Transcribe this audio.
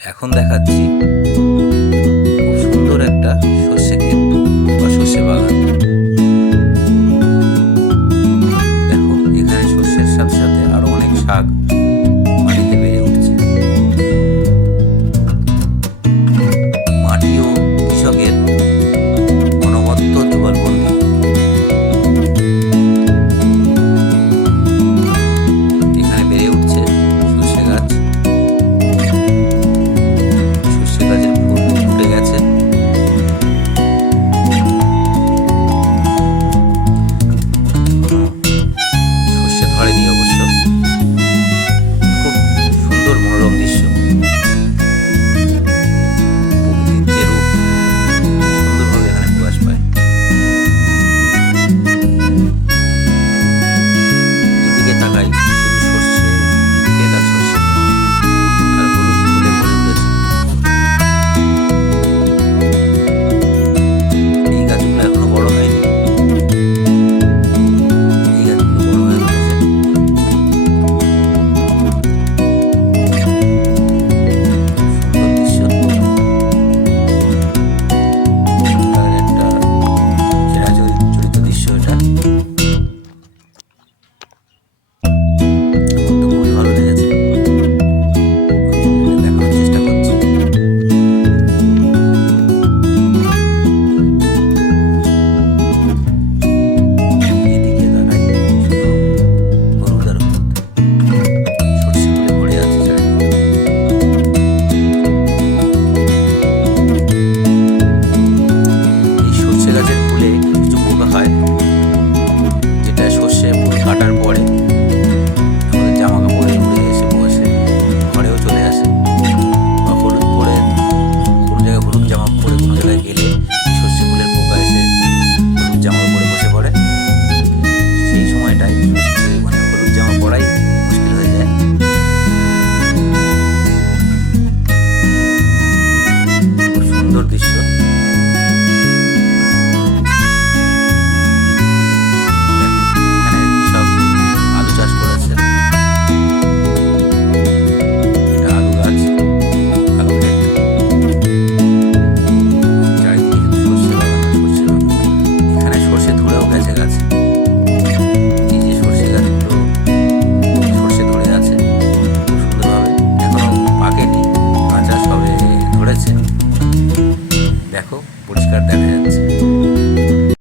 এখন দেখাচ্ছি।